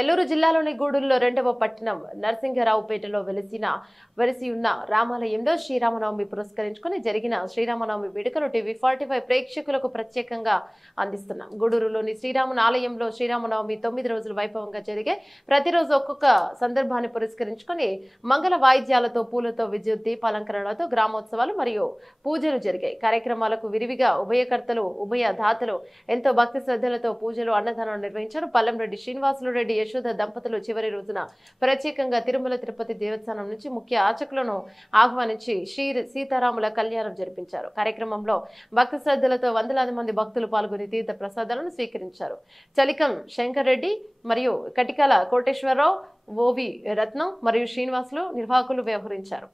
నెల్లూరు జిల్లాలోని గూడూరులో రెండవ పట్టణం నరసింగరావుపేటలో వెలిసి ఉన్న రామాలయంలో శ్రీరామనవమి పురస్కరించుకుని జరిగిన శ్రీరామనవమి వేడుకలు టీవీ 45 ప్రేక్షకులకు ప్రత్యేకంగా అందిస్తున్నాం. గూడూరులోని శ్రీరాముని ఆలయంలో శ్రీరామనవమి 9 రోజులు వైభవంగా జరిగే ప్రతిరోజు ఒక్కొక్క సందర్భాన్ని పురస్కరించుకుని మంగళ వాయిద్యాలతో పూలతో విద్యుత్ దీపాలంకరణలతో గ్రామోత్సవాలు మరియు పూజలు జరిగాయి. కార్యక్రమాలకు విరివిగా ఉభయకర్తలు ఉభయ దాతలు ఎంతో భక్తి శ్రద్ధలతో పూజలు అన్నదానం నిర్వహించారు. పల్లంరెడ్డి శ్రీనివాసులు రెడ్డి యశోద దంపతులు చివరి రోజున ప్రత్యేకంగా తిరుమల తిరుపతి దేవస్థానం నుంచి ముఖ్య ఆచకులను ఆహ్వానించి శ్రీ సీతారాముల కళ్యాణం జరిపించారు. కార్యక్రమంలో భక్తి శ్రద్ధలతో వందలాది మంది భక్తులు పాల్గొని తీర్థ ప్రసాదాలను స్వీకరించారు. చలికం శంకర్ రెడ్డి మరియు కటికల కోటేశ్వరరావు, ఓవి రత్నం మరియు శ్రీనివాసులు నిర్వాహకులు వ్యవహరించారు.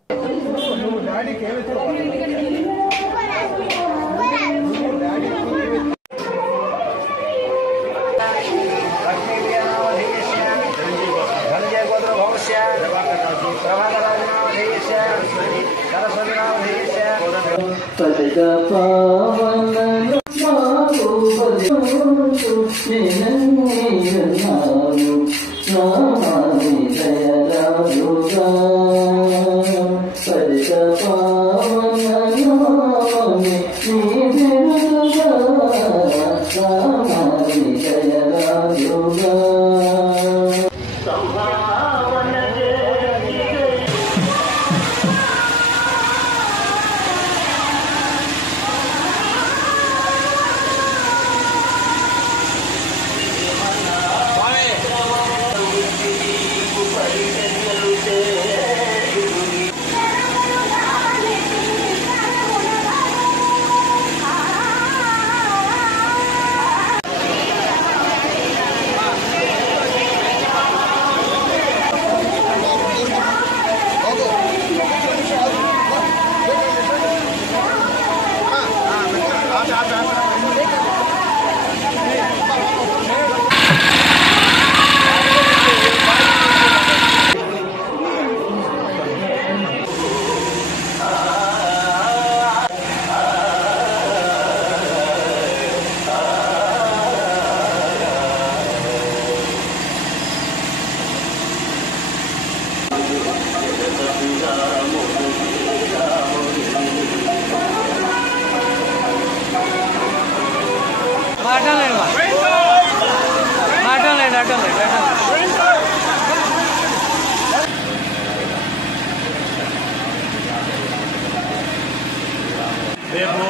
రేపు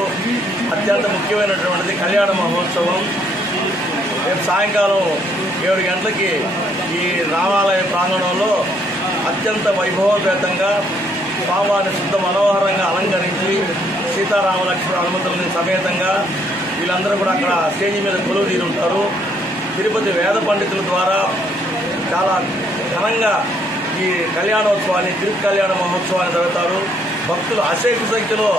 అత్యంత ముఖ్యమైనటువంటిది కళ్యాణ మహోత్సవం. రేపు సాయంకాలం 7 గంటలకి ఈ రామాలయ ప్రాంగణంలో అత్యంత వైభవపేతంగా స్వామివారిని శుద్ధ మనోహరంగా అలంకరించి సీతారామ లక్ష్మణ హనుమంతులని సమేతంగా వీళ్ళందరూ కూడా అక్కడ స్టేజీ మీద కొలువు తీరుంటారు. తిరుపతి వేద పండితుల ద్వారా చాలా ఘనంగా ఈ కళ్యాణోత్సవాన్ని తిరుగు కళ్యాణ మహోత్సవాన్ని జరుగుతారు. భక్తులు అశేష సంఖ్యలో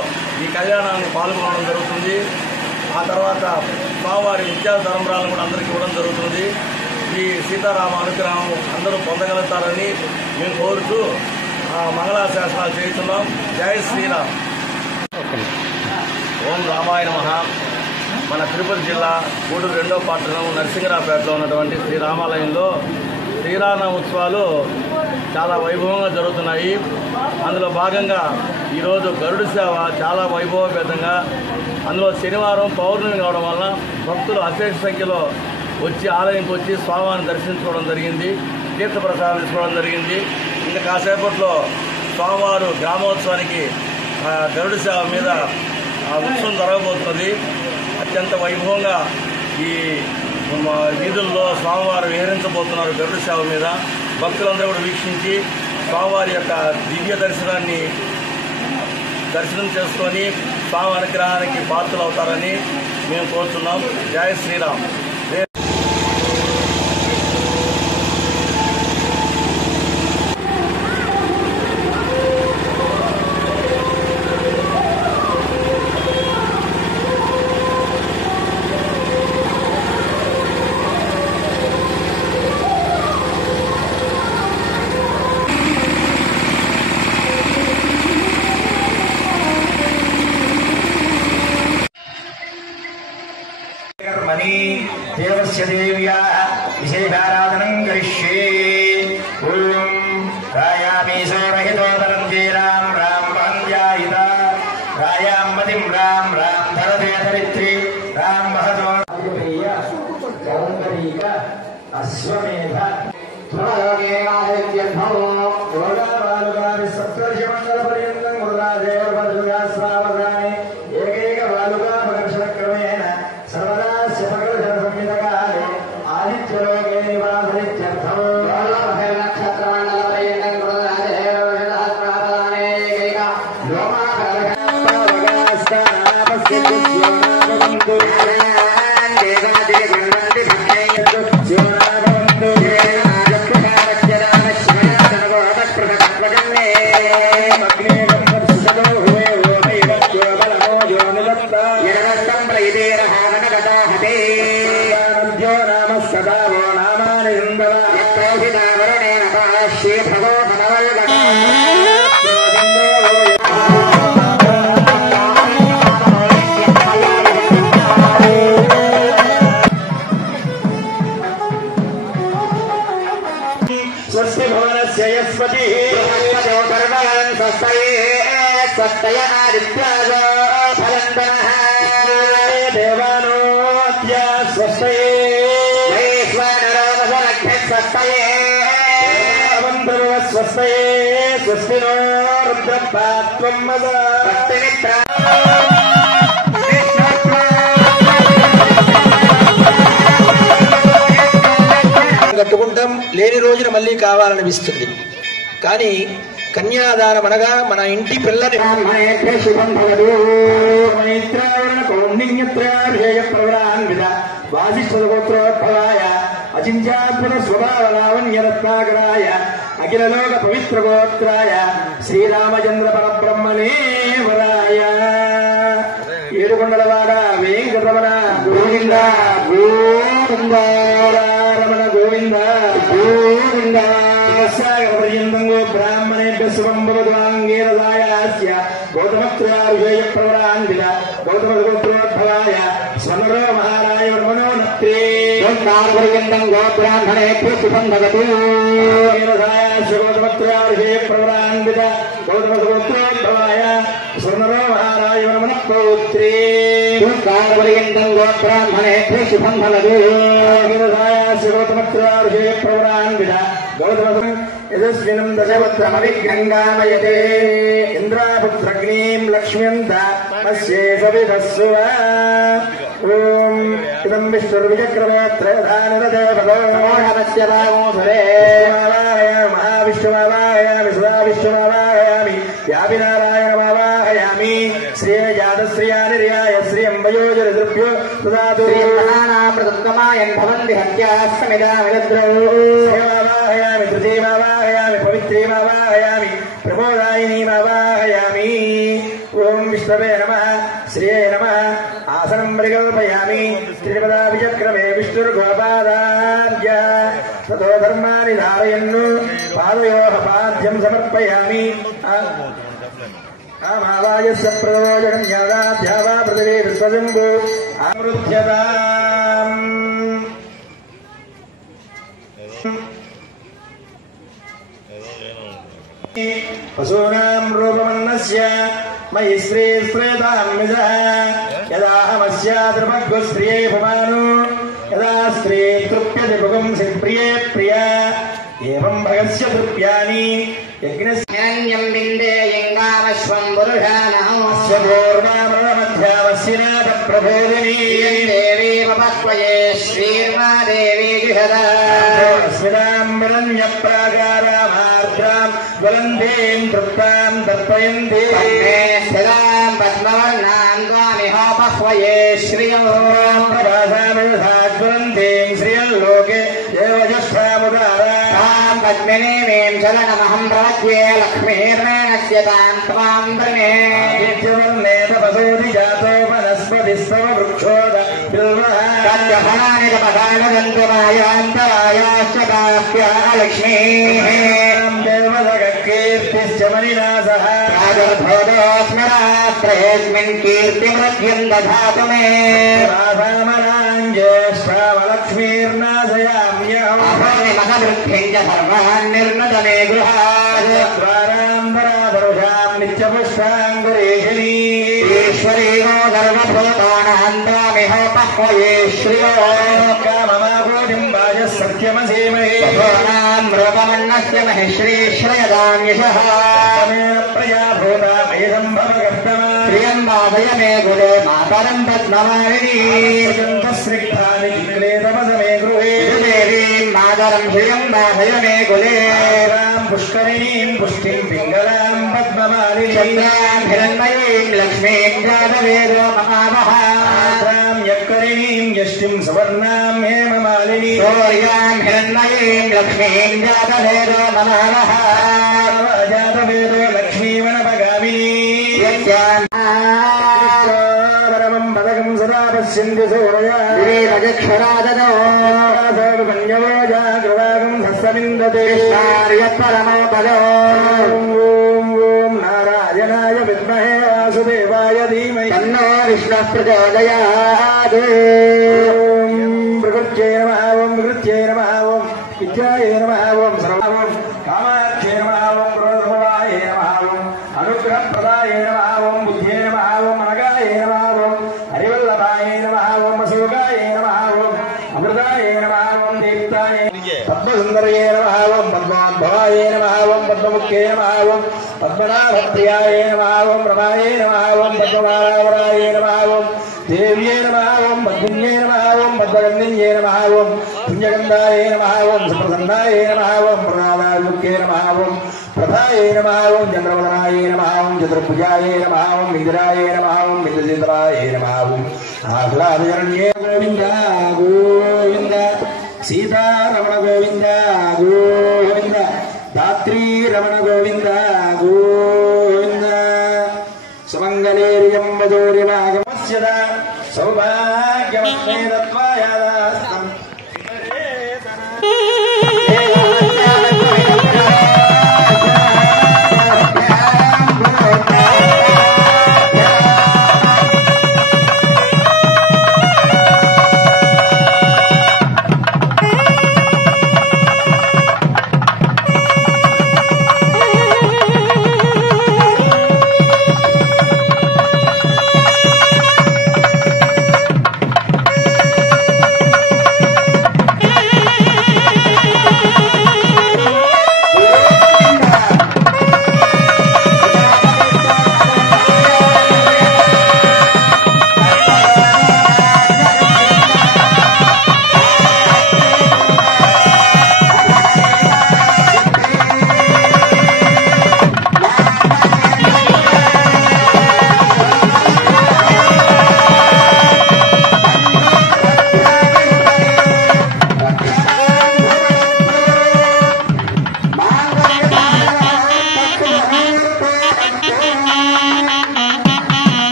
ఈ కళ్యాణాన్ని పాల్గొనడం జరుగుతుంది. ఆ తర్వాత స్వామివారి విద్యా ధర్మరాలను కూడా అందరికీ ఇవ్వడం జరుగుతుంది. ఈ సీతారామ అనుగ్రహం అందరూ పొందగలుగుతారని మేము కోరుతూ మంగళాశాసనాలు చేస్తున్నాం. జై శ్రీరామ్. ఓం రామాయ నమః. మన తిరుపతి జిల్లా గూడూరు రెండో పట్టణం నరసింగరావుపేటలో ఉన్నటువంటి శ్రీరామాలయంలో శ్రీరామ ఉత్సవాలు చాలా వైభవంగా జరుగుతున్నాయి. అందులో భాగంగా ఈరోజు గరుడు సేవ చాలా వైభవపేతంగా, అందులో శనివారం పౌర్ణమి కావడం వలన భక్తులు అశేష సంఖ్యలో వచ్చి ఆలయంకి వచ్చి స్వామివారిని దర్శించుకోవడం జరిగింది, తీర్థప్రసాదం తీసుకోవడం జరిగింది. ఇంకా కాసేపట్లో స్వామివారు గ్రామోత్సవానికి గరుడు సేవ మీద ఉత్సవం జరగబోతున్నది. అత్యంత వైభవంగా ఈ వీధుల్లో స్వామివారు విహరించబోతున్నారు గరుడు సేవ మీద. భక్తులందరూ కూడా వీక్షించి స్వామివారి యొక్క దివ్య దర్శనం చేసుకొని స్వామి అనుగ్రహానికి పాత్రలు అవుతారని మేము కోరుతున్నాం. జై శ్రీరామ్. ब्रह्मणि देवस्य देव्याः विशेषाराधनं करिष्ये। ॐ रायामि सोरहितोदरन्ते राम राम वन्द्यायिता रायां मतिं राम राम धरते धरित्री राम महतो अश्वमेध श्रावकामेन सर्वदा शतकर्षणसंहितकाले आदित्यलोके निवासरित्यर्थम् स्वस्तय आदित्यागो फलन्दनः देवानोऽद्य स्वस्तये वैश्वानरोदशरक्षः स्वस्तये वन्दरो स्वस्तये स्वस्तिनो रुद्रपात्वं मदा स्वस्तिमित्रा కట్టుకుంటాం లేని రోజున మళ్ళీ కావాలనిపిస్తుంది కానీ కన్యాదానం అనగా మన ఇంటి పిల్లని వాసిష్ఠగోత్రోద్భవాయ అచింత్యాద్భుత స్వభావలావణ్యరత్నాకరాయ అఖిలలోక పవిత్ర గోత్రాయ శ్రీరామచంద్ర పరబ్రహ్మణే వరాయ ఏడుకొండలవాడ వెంకటరమణ గోవింద గోవింద రమణ గోవింద గోవింద पर्यन्तंगो ब्राह्मणेभ्य शुभं भवद्वाङ्गेरदायास्य गौतमत्रयार्षेय प्रवरान्वित गौतमगोत्रोद्भवाय स्वनरो महाराय वर्मणो नत्रे पर्यन्तं गो ब्राह्मणेभ्य शुभं भवतु दायास्य गौतमत्रयार्षेय प्रवरान्वित गौतमगोत्रोद्भवाय स्वनरो महाराय वर्मणः पौत्रे पर्यन्तं गो ब्राह्मणेभ्य शुभं भवतु दायास्य गौतमत्रयार्षेय प्रवरान्वित गौतम यशस्विनं दशवत्रमविगङ्गामयते इन्द्रापुत्रग्नीं लक्ष्म्यन्त अस्ये सविधस्सुव ॐ इदं विष्णुर्विचक्रमे त्रयधानरदेवतोमस्य भागोधरे महाविष्णुमावाहयामि सदा विष्णुमावाहयामि व्यापिनारायणमावाहयामि श्रियजातश्रियानिर्याय श्रियम्बयोजरदृभ्यो ददातु श्रीमहानामृतमायन् भवन्ति हत्यास्तमिदामिदद्रौ सेवावाहयामि तृतीयमावाहयामि पवित्रीमावाहयामि प्रबोधायिनीमावाहयामि ॐ विष्णवे नमः श्रिये नमः आसनं परिकल्पयामि त्रिपदा विचक्रमे विष्णुर्गोपादाद्य ततो धर्माणि धारयन् पादयोः पाद्यं समर्पयामि आमावायस्य प्रयोजनं यादाध्यावा पृथिवी विश्वजम्बो अमृत्यताम् पशूनां रूपमन्नस्य मयि श्रीश्रेतान्विजः यदा अमस्याद्रमग्गुस्त्रिये भवानो यदा स्त्री तृप्यति भुगंसि प्रिये प्रिया एवं भगस्य तृप्यानि यज्ञस्यान्यं विन्देयङ्गामश्वं पुरुषानः स्वपूर्वामृतमध्यावस्यनाथ प्रबोधिनी देवी ममक्वये श्रीर्मा देवी जुषदा अस्मिनाम्बरण्यप्राकारामार्द्रां ज्वलन्तीं तृप्तां तर्पयन्ति स्थितां पद्मवर्णां त्वामिहोपह्वये श्रियो प्रभासामिषाज्वलन्तीं श्रियल्लोके देवजष्ठामुदारां पद्मिनीमीं चलनमहं प्रवद्ये लक्ष्मीर्मेणस्य तां त्वां वृणे आदित्यवर्णे तपसोऽधिजातो वनस्पतिस्तव वृक्षोद సత్యఫలాని కపదానదంతుమాయాంతరాయాశ్చ లక్ష్మీ దేవదగకీర్తిశ్చ మణినాసః ప్రాదుర్భూతోస్మిరాత్రేస్మిన్ కీర్తిమృత్యుం దధాతు మే రాధామనాంజేష్టావలక్ష్మీర్నాశయామ్యహం అపరిమహవృద్ధిం చ సర్వాన్ నిర్నదనే గృహాద్ ద్వారాంబరాదరుషాం నిత్యపుష్టాంగురీషిణీ ఈశ్వరీ గో సర్వభూతానాంతామిహోపహ్వయే శ్రియో కామమాకోటిం వాజः సత్యమసీమహే రూపమన్నస్య మహిశ్రీ శ్రయదాం యశః ప్రయాభూతామయసంభవకర్తమా ప్రియం వాదయ మే గురే మాతరం పద్మమాలినీ స్నిగ్ధాని చిక్లేతపసమే గృహే దేవీం మాతరం శ్రియం వాదయ మే గురే రాం పుష్కరిణీం పుష్టిం పింగళాం పద్మమాలినీ చంద్రాం హిరణ్మయీం లక్ష్మీం జాతవేదో మహావహ రాం యక్కరిణీం యష్టిం సువర్ణాం హేమమాలినీ సూర్యాం హిరణ్మయీం లక్ష్మీం జాతవేదో మహావహ జాతవేదో లక్ష్మీమనపగామినీ పరమం పదకం సదా పశ్యంతి సూరయాక్షరాదోజాగృవాగం సస్సవిందతే పరమో పదో ఓం నారాయణాయ విద్మహే వాసుదేవాయ ధీమహి తన్నో విష్ణుః ప్రచోదయాత్ ఓం ప్రకృత్యై నమః ఓం వికృత్యై నమః ఓం విద్యాయై నమః ఓం సర్వం కామాఖ్యై నమః ఓం క్రోధమవాయై నమః ఓం అనుగ్రహప్రదాయై నమః ఓం బుద్ధ్యై నమః ఓం అనగాయై నమః ఓం హరివల్లభాయై నమః ఓం వసుగాయై నమః ఓం అమృతాయై నమః ఓం దీప్తాయై పద్మసుందరయై నమః ఓం పద్మోద్భవాయై నమః ఓం పద్మముఖ్యై నమః ఓం పద్మనాభప్రియాయై నమః ఓం రమాయై నమః ఓం పద్మమాలావరాయై నమః ఓం దేవ్యై నమః ఓం పద్మిన్యై నమః ఓం పద్మగంధిన్యై నమః ఓం పుణ్యగంధాయై నమః ఓం సుప్రసన్నాయై నమః ఓం ప్రదాదాముఖ్యై నమః ఓం ప్రభాయై నమః ఓం చంద్రవదనాయై నమః ఓం చతుర్భుజాయై నమః ఓం ఇంద్రాయై నమః ఓం ఇంద్రజితాయై నమః ఓం ఆహ్లాదజరణ్యే గోవింద గోవింద సీతారమణ గోవింద గోవింద దాత్రీ రమణ గోవింద గోవింద సుమంగళేర్యం వదూరిమాగమస్యద సౌభాగ్యమస్మే దత్వాయాదాస్తం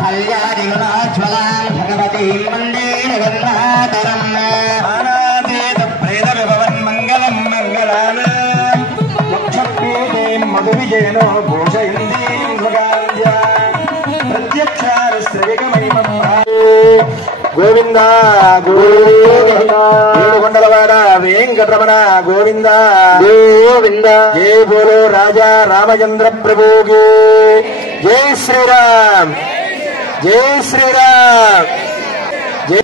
కళ్యాణిగుణాజ్వలాం భగవతీం వందే జగన్నాథరం ఆనాదేత ప్రేత విభవన్ మంగళం మంగళానాం మోక్షపీఠేం మధు విజయనో భూషయందీం మృగాంధ్య ప్రత్యక్షార శ్రేయకమహిమం గోవింద గోవింద ఏడుకొండలవాడ వెంకటరమణ గోవింద గోవింద జై బోలో రాజా రామచంద్ర ప్రభుకి జై శ్రీరామ్ జై శ్రీరామ్ జై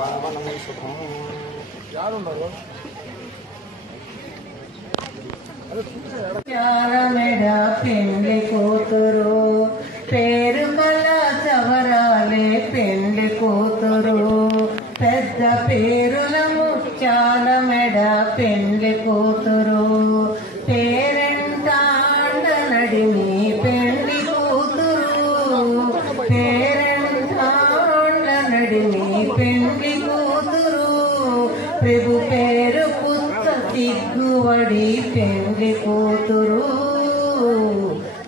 పెండ్లి కూతురు పేరు గల చవరాలే పెండ్లి కూతురు పెద్ద పేరుల ముత్యాల మెడ పెండ్లి కూతురు పేరెంటాండ నడిమి పెండ్లి కూతురు పేరెంటాండ నడిమి పెండ్లి కూతురు ప్రభు పేరు పుత్త సిగ్గువడి పెండ్లి కూతురు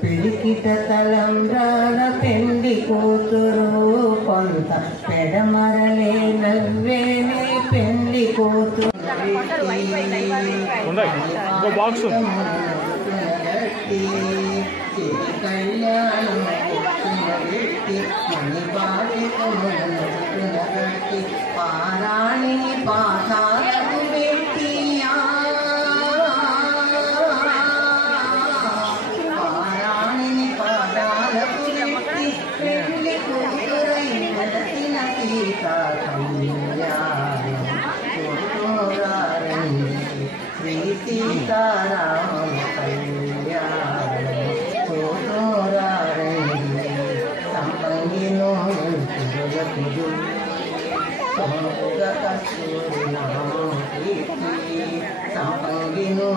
పిడికిట తలంబ్రాల పెండ్లి కూతురు కొంత పెడమరలే నవ్వేనే పెండ్లి కూతురు కళ్యాణం పారాణి పాఠాలకు పెట్టి పారాణి పాఠాలకు పెట్టి పెళ్లి కూతురై నడచిన సీత కళ్యాణం కూతురారండి శ్రీ సీతారామ కళ్యాణం కూతురారండి సంపంగిలో సంపంగిను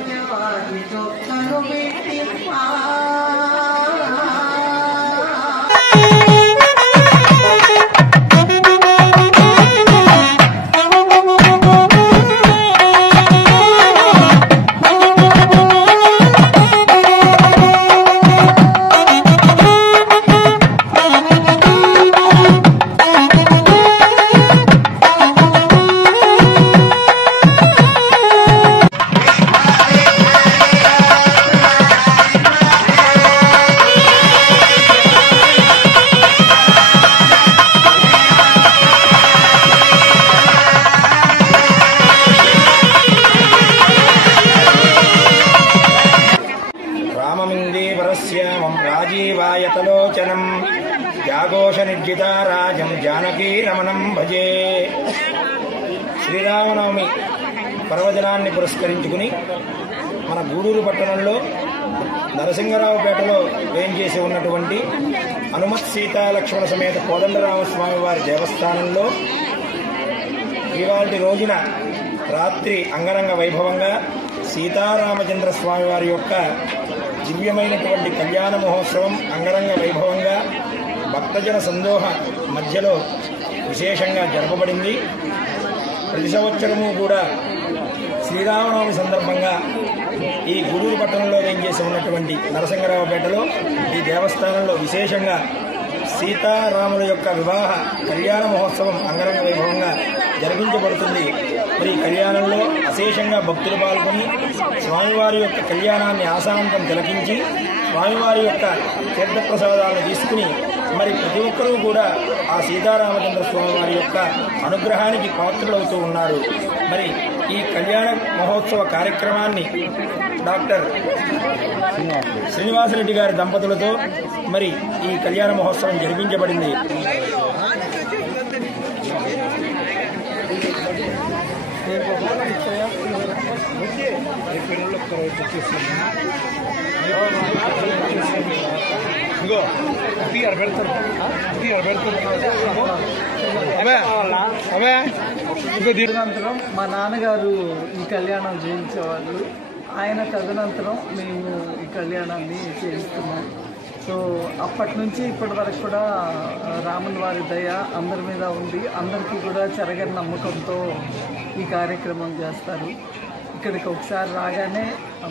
చెంపవాటి చొక్కను పెట్టి రాజీవాయతలోచనం జాఘోష నిర్జితారాజం జానకీ రమణం భజే. శ్రీరామనవమి పర్వదినాన్ని పురస్కరించుకుని మన గూడూరు పట్టణంలో నరసింగరావుపేటలో వేంచేసి ఉన్నటువంటి హనుమత్ సీతాలక్ష్మణ సమేత కోదండరామస్వామి వారి దేవస్థానంలో ఇవాళ రోజున రాత్రి అంగరంగ వైభవంగా సీతారామచంద్ర స్వామి వారి యొక్క దివ్యమైనటువంటి కళ్యాణ మహోత్సవం అంగరంగ వైభవంగా భక్తజన సందోహ మధ్యలో విశేషంగా జరపబడింది. ప్రతి సంవత్సరము కూడా శ్రీరామనవమి సందర్భంగా ఈ గూడూరు పట్టణంలో వేంచేసి ఉన్నటువంటి నరసింగరావుపేటలో ఈ దేవస్థానంలో విశేషంగా సీతారాముల యొక్క వివాహ కళ్యాణ మహోత్సవం అంగరంగ వైభవంగా జరిపించబడుతుంది. మరి కళ్యాణంలో అశేషంగా భక్తులు పాల్గొని స్వామివారి యొక్క కళ్యాణాన్ని ఆశాంతం తిలకించి స్వామివారి యొక్క తీర్థప్రసాదాలను తీసుకుని మరి ప్రతి ఒక్కరూ కూడా ఆ సీతారామచంద్ర స్వామి వారి యొక్క అనుగ్రహానికి పాత్రులవుతూ ఉన్నారు. మరి ఈ కళ్యాణ మహోత్సవ కార్యక్రమాన్ని డాక్టర్ శ్రీనివాసరెడ్డి గారి దంపతులతో మరి ఈ కళ్యాణ మహోత్సవం జరిపించబడింది. తదనంతరం మా నాన్నగారు ఈ కళ్యాణం చేయించేవాళ్ళు. ఆయన తదనంతరం మేము ఈ కళ్యాణాన్ని చేయిస్తున్నాం. సో అప్పటి నుంచి ఇప్పటి వరకు కూడా రాముని వారి దయ అందరి మీద ఉంది. అందరికీ కూడా చెరగని నమ్మకంతో ఈ కార్యక్రమం చేస్తారు. ఇక్కడికి ఒకసారి రాగానే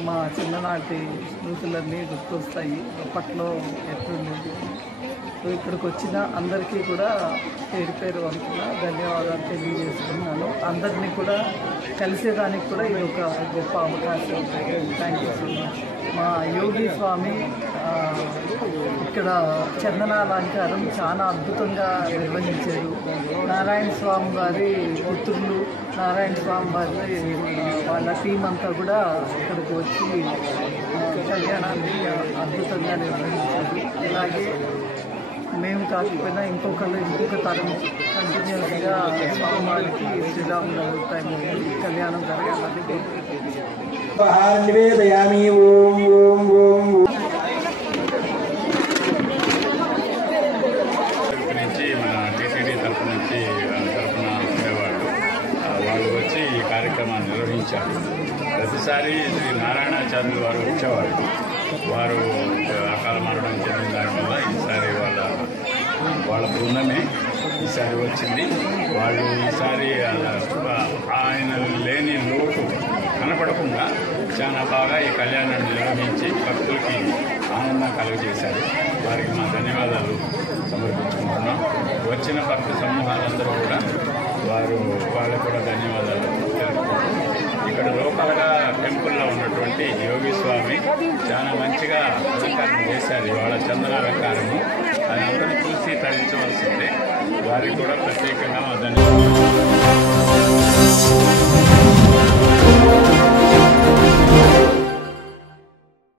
మా చిన్ననాటి స్మృతులన్నీ గుర్తొస్తాయి. అప్పట్లో ఎట్లుండేది. సో ఇక్కడికి వచ్చిన అందరికీ కూడా పేరు పేరు వంతున ధన్యవాదాలు తెలియజేస్తున్నాను. అందరినీ కూడా కలిసేదానికి కూడా ఇది ఒక గొప్ప అవకాశం. Thank you so much. మా యోగి స్వామి ఇక్కడ చందనాలంకారం చాలా అద్భుతంగా నిర్వహించారు. నారాయణ స్వామి వారి పుత్రులు, నారాయణ స్వామి వారి వాళ్ళ టీం అంతా కూడా ఇక్కడికి వచ్చి కళ్యాణాన్ని అద్భుతంగా నిర్వహించారు. ఇలాగే మేము కాకపోయినా ఇంకొక తరం కంటిన్యూస్గా స్వామివారికి శ్రీరామనవమి టైంలో కళ్యాణం జరగాలని నివేదయామి. ఓం ఓం ఓం నుంచి మన టీటీడీ తరఫు నుంచి తరఫున ఉండేవాళ్ళు వాళ్ళు వచ్చి ఈ కార్యక్రమాన్ని నిర్వహించారు. ప్రతిసారి శ్రీ నారాయణాచార్యులు వారు వచ్చేవారు. వారు అకాల మరణం చెందిన దానివల్ల ఈసారి వాళ్ళ బృందమే ఈసారి వచ్చింది. వాళ్ళు ఈసారి ఆయన లేని లోటు కనపడకుండా చాలా బాగా ఈ కళ్యాణాన్ని నిర్వహించి భక్తులకి ఆనందం కలుగజేశారు. వారికి మా ధన్యవాదాలు సమర్పించుకుంటున్నాం. వచ్చిన భక్త సమూహాలందరూ కూడా వాళ్ళకు కూడా ధన్యవాదాలు తెలుపుకుంటాం. ఇక్కడ లోకల్గా టెంపుల్లో ఉన్నటువంటి యోగి స్వామి చాలా మంచిగా అలంకారం చేశారు. ఇవాళ చందనాలంకారము అది అందరూ చూసి తరించవలసిందే. వారికి కూడా ప్రత్యేకంగా ధన్యవాదాలు.